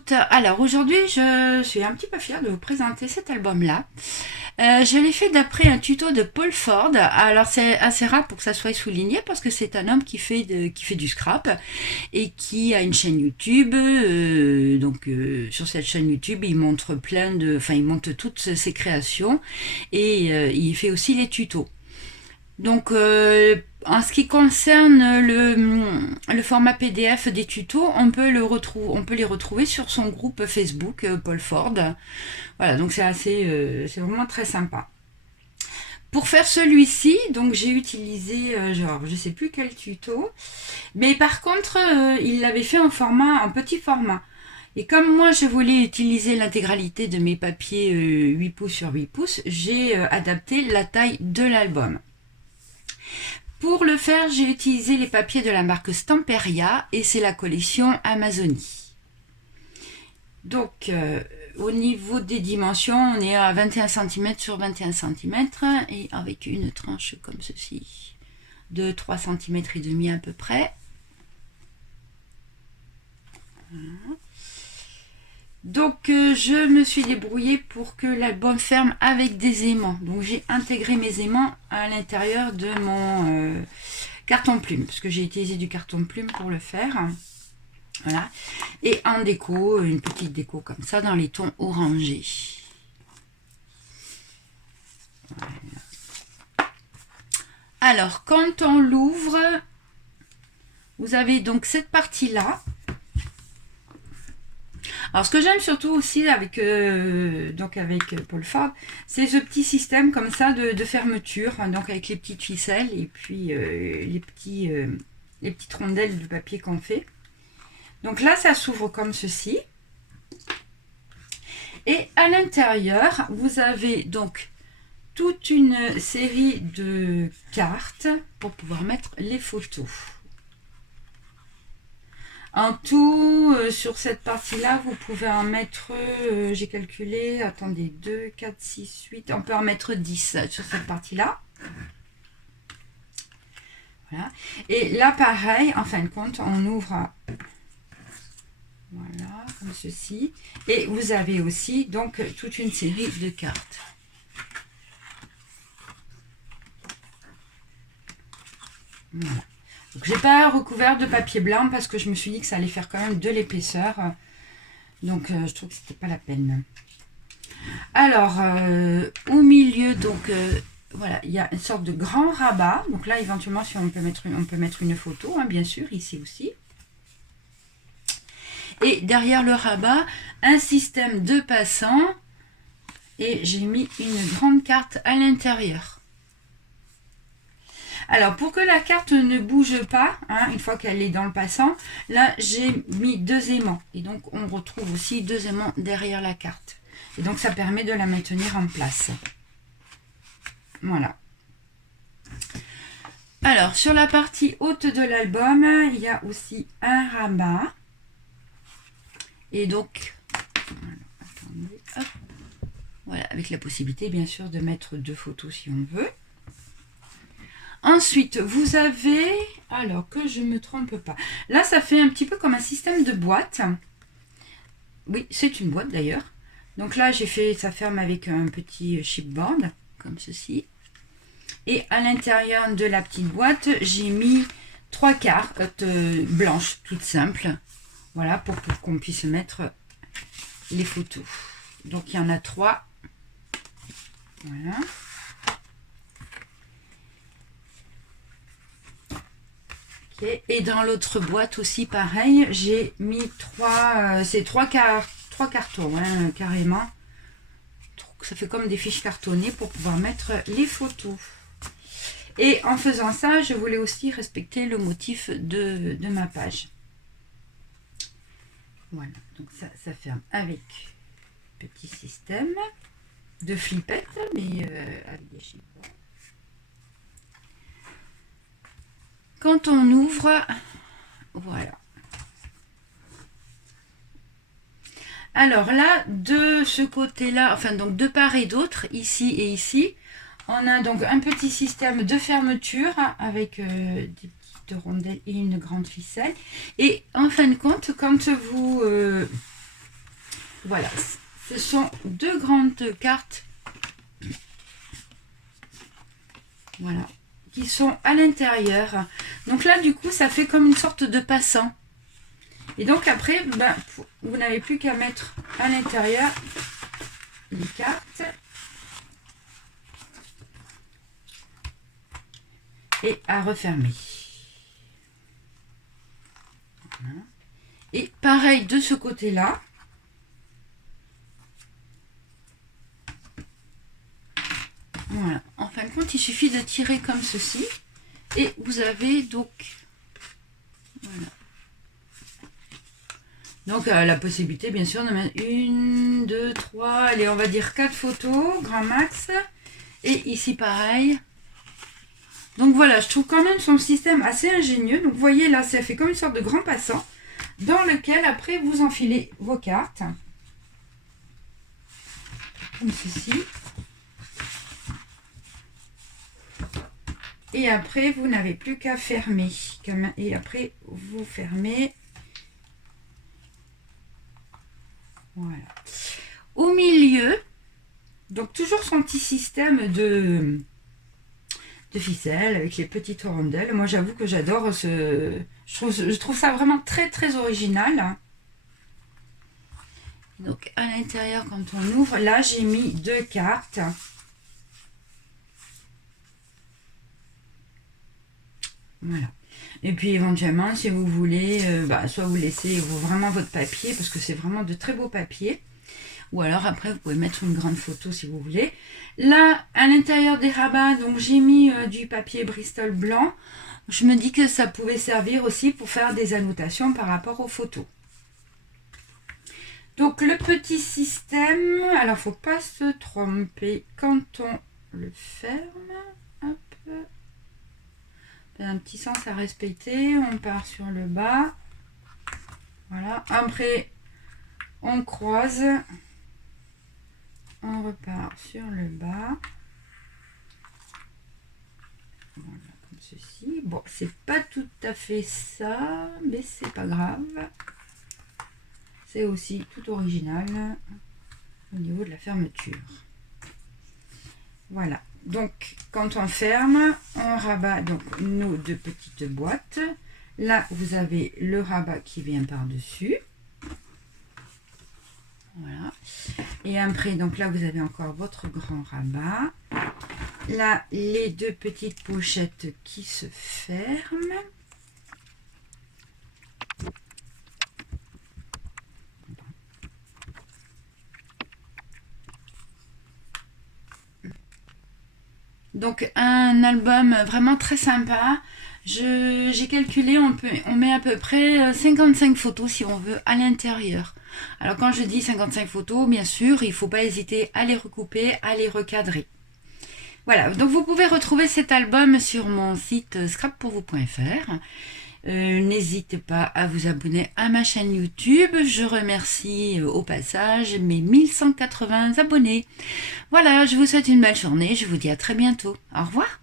toutes. Alors aujourd'hui, je suis un petit peu fière de vous présenter cet album-là. Je l'ai fait d'après un tuto de Paul Ford. Alors c'est assez rare pour que ça soit souligné parce que c'est un homme qui fait du scrap et qui a une chaîne YouTube. Sur cette chaîne YouTube, il montre il montre toutes ses créations et il fait aussi les tutos. Donc, en ce qui concerne le format PDF des tutos, on peut les retrouver sur son groupe Facebook, Paul Ford. Voilà, donc c'est vraiment très sympa. Pour faire celui-ci, donc j'ai utilisé, je sais plus quel tuto, mais par contre, il l'avait fait en petit format. Et comme moi, je voulais utiliser l'intégralité de mes papiers 8 pouces sur 8 pouces, j'ai adapté la taille de l'album. Pour le faire, j'ai utilisé les papiers de la marque Stamperia et c'est la collection Amazonie. Donc, au niveau des dimensions, on est à 21 cm sur 21 cm et avec une tranche comme ceci, de 3 cm et demi à peu près. Voilà. Donc je me suis débrouillée pour que l'album ferme avec des aimants. Donc j'ai intégré mes aimants à l'intérieur de mon carton plume, parce que j'ai utilisé du carton plume pour le faire. Voilà. Et en déco, une petite déco comme ça dans les tons orangés. Voilà. Alors quand on l'ouvre, vous avez donc cette partie-là. Alors ce que j'aime surtout aussi avec Paul Ford, c'est ce petit système comme ça de fermeture, donc avec les petites ficelles et puis les petites rondelles de papier qu'on fait. Donc là ça s'ouvre comme ceci. Et à l'intérieur, vous avez donc toute une série de cartes pour pouvoir mettre les photos. En tout, sur cette partie-là, vous pouvez en mettre, j'ai calculé, attendez, 2, 4, 6, 8, on peut en mettre 10 sur cette partie-là. Voilà. Et là, pareil, en fin de compte, on ouvre, voilà, comme ceci. Et vous avez aussi, donc, toute une série de cartes. Voilà. Donc, j'ai pas recouvert de papier blanc parce que je me suis dit que ça allait faire quand même de l'épaisseur. Donc je trouve que c'était pas la peine. Alors au milieu, donc voilà, il y a une sorte de grand rabat. Donc là éventuellement si on peut mettre une photo, hein, bien sûr, ici aussi. Et derrière le rabat, un système de passants. Et j'ai mis une grande carte à l'intérieur. Alors, pour que la carte ne bouge pas, hein, une fois qu'elle est dans le passant, là, j'ai mis 2 aimants. Et donc, on retrouve aussi 2 aimants derrière la carte. Et donc, ça permet de la maintenir en place. Voilà. Alors, sur la partie haute de l'album, il y a aussi un rabat. Et donc, attendez, hop. Voilà, avec la possibilité, bien sûr, de mettre 2 photos si on veut. Ensuite, vous avez, alors que je ne me trompe pas, là ça fait un petit peu comme un système de boîte. Oui, c'est une boîte d'ailleurs. Donc là j'ai fait, ça ferme avec un petit chipboard, comme ceci. Et à l'intérieur de la petite boîte, j'ai mis 3 cartes blanches, toutes simples. Voilà, pour qu'on puisse mettre les photos. Donc il y en a 3. Voilà. Et dans l'autre boîte aussi pareil, j'ai mis 3 cartons, hein, carrément. Ça fait comme des fiches cartonnées pour pouvoir mettre les photos. Et en faisant ça, je voulais aussi respecter le motif de ma page. Voilà, donc ça ferme avec petit système de flipette, mais avec des chiffres. Quand on ouvre, voilà. Alors là, de ce côté-là, enfin donc de part et d'autre, ici et ici, on a donc un petit système de fermeture avec des petites rondelles et une grande ficelle. Et en fin de compte, quand vous voilà, ce sont deux grandes cartes, voilà, qui sont à l'intérieur. Donc là, du coup, ça fait comme une sorte de passant. Et donc après, ben, vous n'avez plus qu'à mettre à l'intérieur les cartes et à refermer. Voilà. Et pareil de ce côté-là. Voilà. En fin de compte, il suffit de tirer comme ceci. Et vous avez donc... Voilà. Donc la possibilité bien sûr de mettre 1, 2, 3, allez on va dire 4 photos, grand max. Et ici pareil. Donc voilà, je trouve quand même son système assez ingénieux. Donc vous voyez là, ça fait comme une sorte de grand passant dans lequel après vous enfilez vos cartes. Comme ceci. Et après vous n'avez plus qu'à fermer. Et après vous fermez. Voilà. Au milieu, donc toujours son petit système de ficelle avec les petites rondelles. Moi j'avoue que j'adore je trouve ça vraiment très très original. Donc à l'intérieur, quand on ouvre, là j'ai mis 2 cartes. Voilà. Et puis éventuellement, si vous voulez, soit vous laissez vraiment votre papier, parce que c'est vraiment de très beaux papiers. Ou alors après, vous pouvez mettre une grande photo si vous voulez. Là, à l'intérieur des rabats, donc j'ai mis du papier Bristol blanc. Je me dis que ça pouvait servir aussi pour faire des annotations par rapport aux photos. Donc le petit système, alors faut pas se tromper quand on le ferme. Hop. Un petit sens à respecter. On part sur le bas. Voilà. Après, on croise. On repart sur le bas. Voilà, comme ceci. Bon, c'est pas tout à fait ça, mais c'est pas grave. C'est aussi tout original au niveau de la fermeture. Voilà. Donc, quand on ferme, on rabat donc nos 2 petites boîtes. Là, vous avez le rabat qui vient par-dessus. Voilà. Et après, donc là, vous avez encore votre grand rabat. Là, les 2 petites pochettes qui se ferment. Donc un album vraiment très sympa. J'ai calculé, on met à peu près 55 photos si on veut à l'intérieur. Alors quand je dis 55 photos, bien sûr, il ne faut pas hésiter à les recouper, à les recadrer. Voilà, donc vous pouvez retrouver cet album sur mon site scrappourvous.fr. N'hésitez pas à vous abonner à ma chaîne YouTube. Je remercie au passage mes 1180 abonnés. Voilà, je vous souhaite une belle journée. Je vous dis à très bientôt. Au revoir.